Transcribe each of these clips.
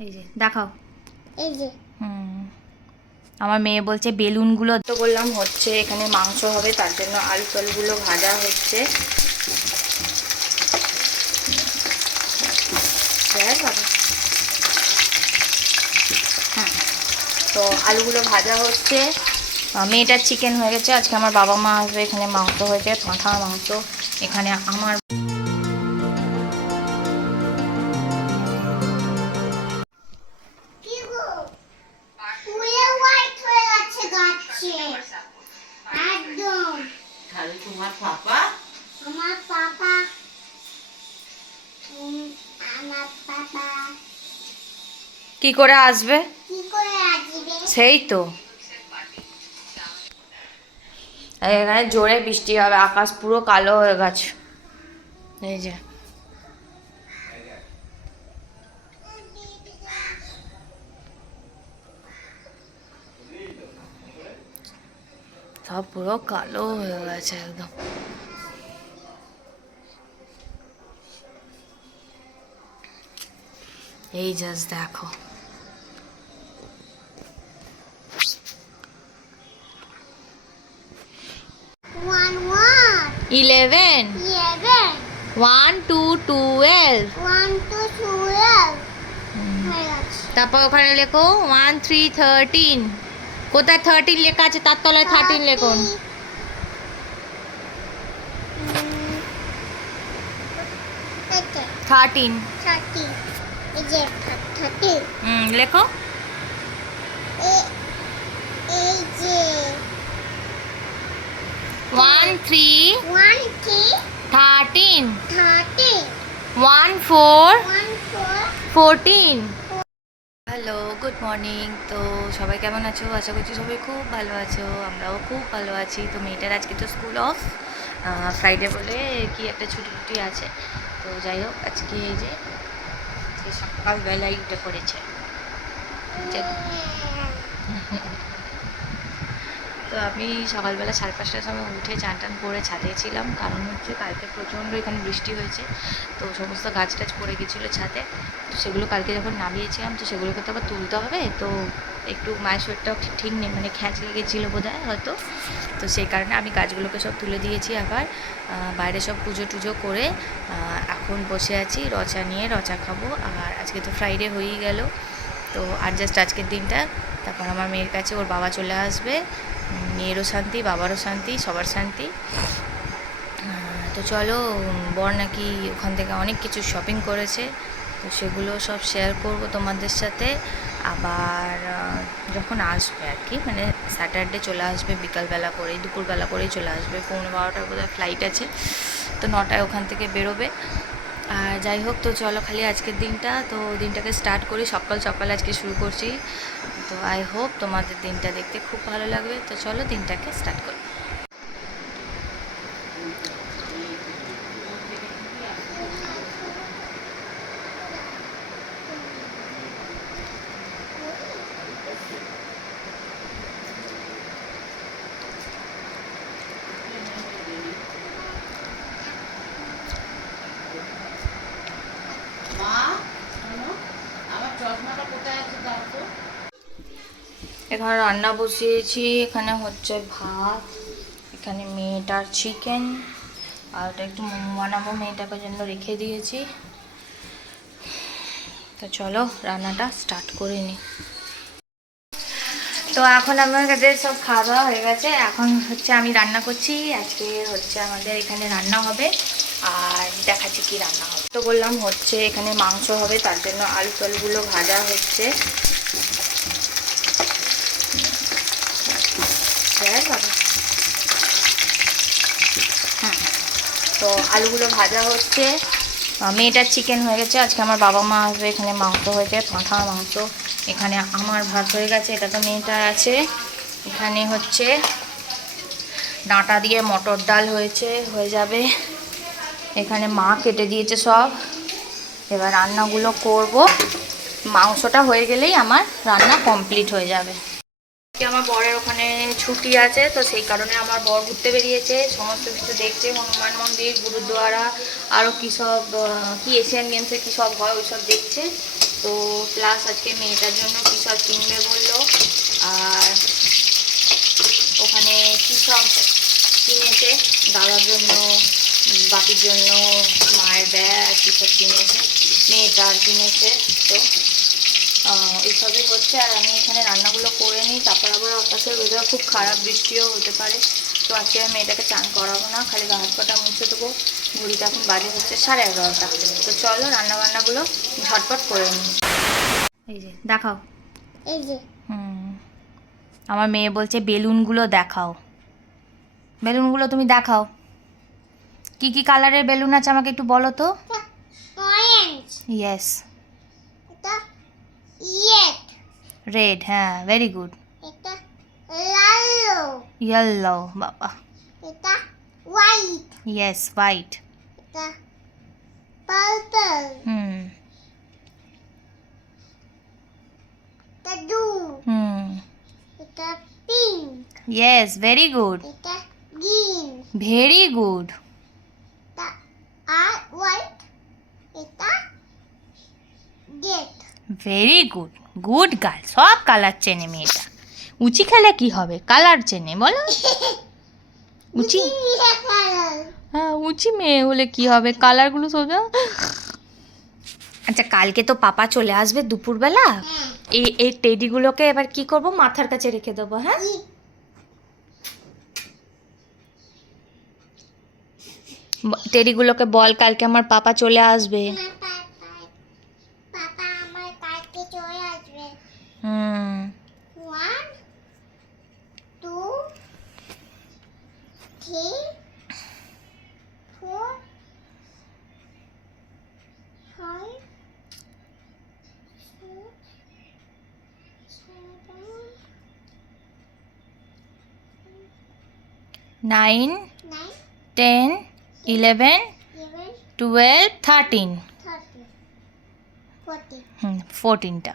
এই যে দেখাও। এই যে। হুম। আমার মেয়ে বলছে বেলুনগুলো তো বললাম হচ্ছে এখানে মাংস হবে তার জন্য আলু টালুগুলো ভাজা হচ্ছে। হ্যাঁ তো আলুগুলো ভাজা হচ্ছে। মেয়েটার চিকেন হয়ে গেছে আজকে আমার বাবা মা আসবে এখানে মাংস হয়েছে পাঁঠার মাংস এখানে আমার কি করে আসবে? সেই তো। এখানে জোরে বৃষ্টি হবে আকাশ পুরো কালো হয়ে গেছে। এই যে। সব পুরো কালো হয়ে গেছে একদম। এই জাস্ট দেখো। ইলেভেন ওয়ান টু টুয়েলভ তারপর ওখানে লেখো ওয়ান থ্রি থার্টিন কোথায় থার্টিন লেখা আছে? তার তলায় থার্টিন লেখুন। থার্টিন থার্টি এই যে থার্টি হুম লেখো। One three one three thirteen thirty one four one four fourteen hello good morning তো সবাই কেমন আছো? আশা করছি সবাই খুব ভালো আছো। আমরাও খুব ভালো আছি। তো মেয়েটার আজকে তো স্কুল অফ ফ্রাইডে বলে কি একটা ছুটি টুটি আছে। তো যাই হোক আজকে এই যে আজকে সকালবেলায় উঠে পড়েছে তো আমি সকালবেলা সাড়ে পাঁচটার সময় উঠে চান টান করে ছাদে ছিলাম। কারণ হচ্ছে কালকে প্রচণ্ড এখানে বৃষ্টি হয়েছে। তো সমস্ত গাছ টাছ পড়ে গেছিল ছাদে। তো সেগুলো কালকে যখন নামিয়েছিলাম, তো সেগুলোকে তো আবার তুলতে হবে। তো একটু মায়ের শরীরটাও ঠিক নেই মানে খ্যাঁচ লেগেছিলো বোধ হয় হয়তো। তো সেই কারণে আমি গাছগুলোকে সব তুলে দিয়েছি আবার। বাইরে সব পুজো টুজো করে এখন বসে আছি রচা নিয়ে রচা খাব। আর আজকে তো ফ্রাইডে হয়েই গেল। তো আর জাস্ট আজকের দিনটা। তারপর আমার মেয়ের কাছে ওর বাবা চলে আসবে। মেয়েরও শান্তি, বাবারও শান্তি, সবার শান্তি। তো চলো, বর নাকি ওখান থেকে অনেক কিছু শপিং করেছে। তো সেগুলো সব শেয়ার করব তোমাদের সাথে। আবার যখন আসবে আর কি মানে স্যাটারডে চলে আসবে, বিকালবেলা করেই, দুপুরবেলা করেই চলে আসবে, পৌনে বারোটার বোধহয় ফ্লাইট আছে, তো নটায় ওখান থেকে বেরোবে। আর যাই হোক, তো চলো খালি আজকের দিনটা, তো দিনটাকে স্টার্ট করি, সকাল সকাল আজকে শুরু করছি। তো আই হোপ তোমাদের দিনটা দেখতে খুব ভালো লাগবে, তো চলো দিনটাকে স্টার্ট করি মা শোনো, আমার চশমাটা কোথায় আছে দাও তো এখানে রান্না বসিয়েছি, এখানে হচ্ছে ভাত, এখানে মেয়েটার চিকেন আর ওটা একটু মোমো বানাবো মেয়েটাকে জন্য রেখে দিয়েছি। তো চলো রান্নাটা স্টার্ট করে নিই তো এখন আমার কাছে সব খাওয়া দাওয়া হয়ে গেছে। এখন হচ্ছে আমি রান্না করছি, আজকে হচ্ছে আমাদের এখানে রান্না হবে, আর দেখাচ্ছি কি রান্না হবে। তো বললাম হচ্ছে এখানে মাংস হবে, তার জন্য আলু টালুগুলো ভাজা হচ্ছে দেখ বাবা। হ্যাঁ তো আলুগুলো ভাজা হচ্ছে। মেয়েটার চিকেন হয়ে গেছে। আজকে আমার বাবা মা আসবে, এখানে মাংস হয়েছে পাঁঠার মাংস। এখানে আমার ভাত হয়ে গেছে, এটা তো মেয়েটার আছে। এখানে হচ্ছে ডাঁটা দিয়ে মটর ডাল হয়েছে, হয়ে যাবে। এখানে মা কেটে দিয়েছে সব। এবার রান্নাগুলো করব। মাংসটা হয়ে গেলেই আমার রান্না কমপ্লিট হয়ে যাবে। আজকে আমার বরের ওখানে ছুটি আছে, তো সেই কারণে আমার বর ঘুরতে বেরিয়েছে। সমস্ত কিছু দেখছে, হনুমান মন্দির গুরুদুয়ারা আরও কী সব কী এশিয়ান গেমসে কী সব হয় ওই সব দেখছে। তো প্লাস আজকে মেয়েটার জন্য কী সব কিনবে বলল, আর ওখানে কী সব কিনেছে, দাদার জন্য, বাপির জন্য, মায়ের ব্যাগ, কী সব কিনেছে, মেয়েটার কিনেছে, তো আহ, এইসবই হচ্ছে। আর আমি এখানে রান্নাগুলো করে নিই। তারপর আবার আকাশের ওয়েদার খুব খারাপ বৃষ্টিও হতে পারে। তো আজকে আমি মেয়েটাকে চান করাবো না। খালি হাত পাটা মুছে দেবো। ঘড়িটা এখন বাজে হচ্ছে সাড়ে এগারোটা। তো চলো রান্না বান্নাগুলো ঝটপট করে নিই। এই যে দেখাও। এই যে। হুম। আমার মেয়ে বলছে বেলুনগুলো দেখাও। বেলুনগুলো তুমি দেখাও। কি কি কালারের বেলুন আছে আমাকে একটু বলো তো? Orange yes ইয়েট রেড হ্যাঁ ভেরি গুড এটা লালো ইয়েলো বাবা এটা হোয়াইট ইয়েস হোয়াইট এটা পার্পল হুম এটা ব্লু হুম এটা পিঙ্ক ইয়েস ভেরি গুড এটা গ্রিন ভেরি গুড এটা আর হোয়াইট এটা gate Very good good girl সব কালার চেনে মেয়েটা। উঁচি খেলে কি হবে? কালার চেনে, বলো। উচি। হ্যাঁ উঁচি মেয়ে হলে কি হবে? কালারগুলো সোজা। আচ্ছা কালকে তো পাপা চলে আসবে দুপুরবেলা। এই এই টেডিগুলোকে এবার কি করব? মাথার কাছে রেখে দেবো হ্যাঁ? টেডিগুলোকে বল, কালকে আমার পাপা চলে আসবে পাপা আমার কালকে চলে আসবে হুম one two three four five six seven nine nine ten eleven eleven twelve thirteen thirty hmm ফোরটিনটা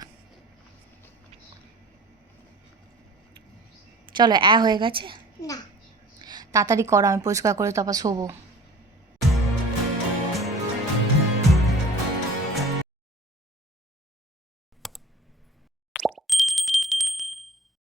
চলো অ্যা হয়ে গেছে? না। তাড়াতাড়ি করো আমি পরিষ্কার করে তারপর শোবো।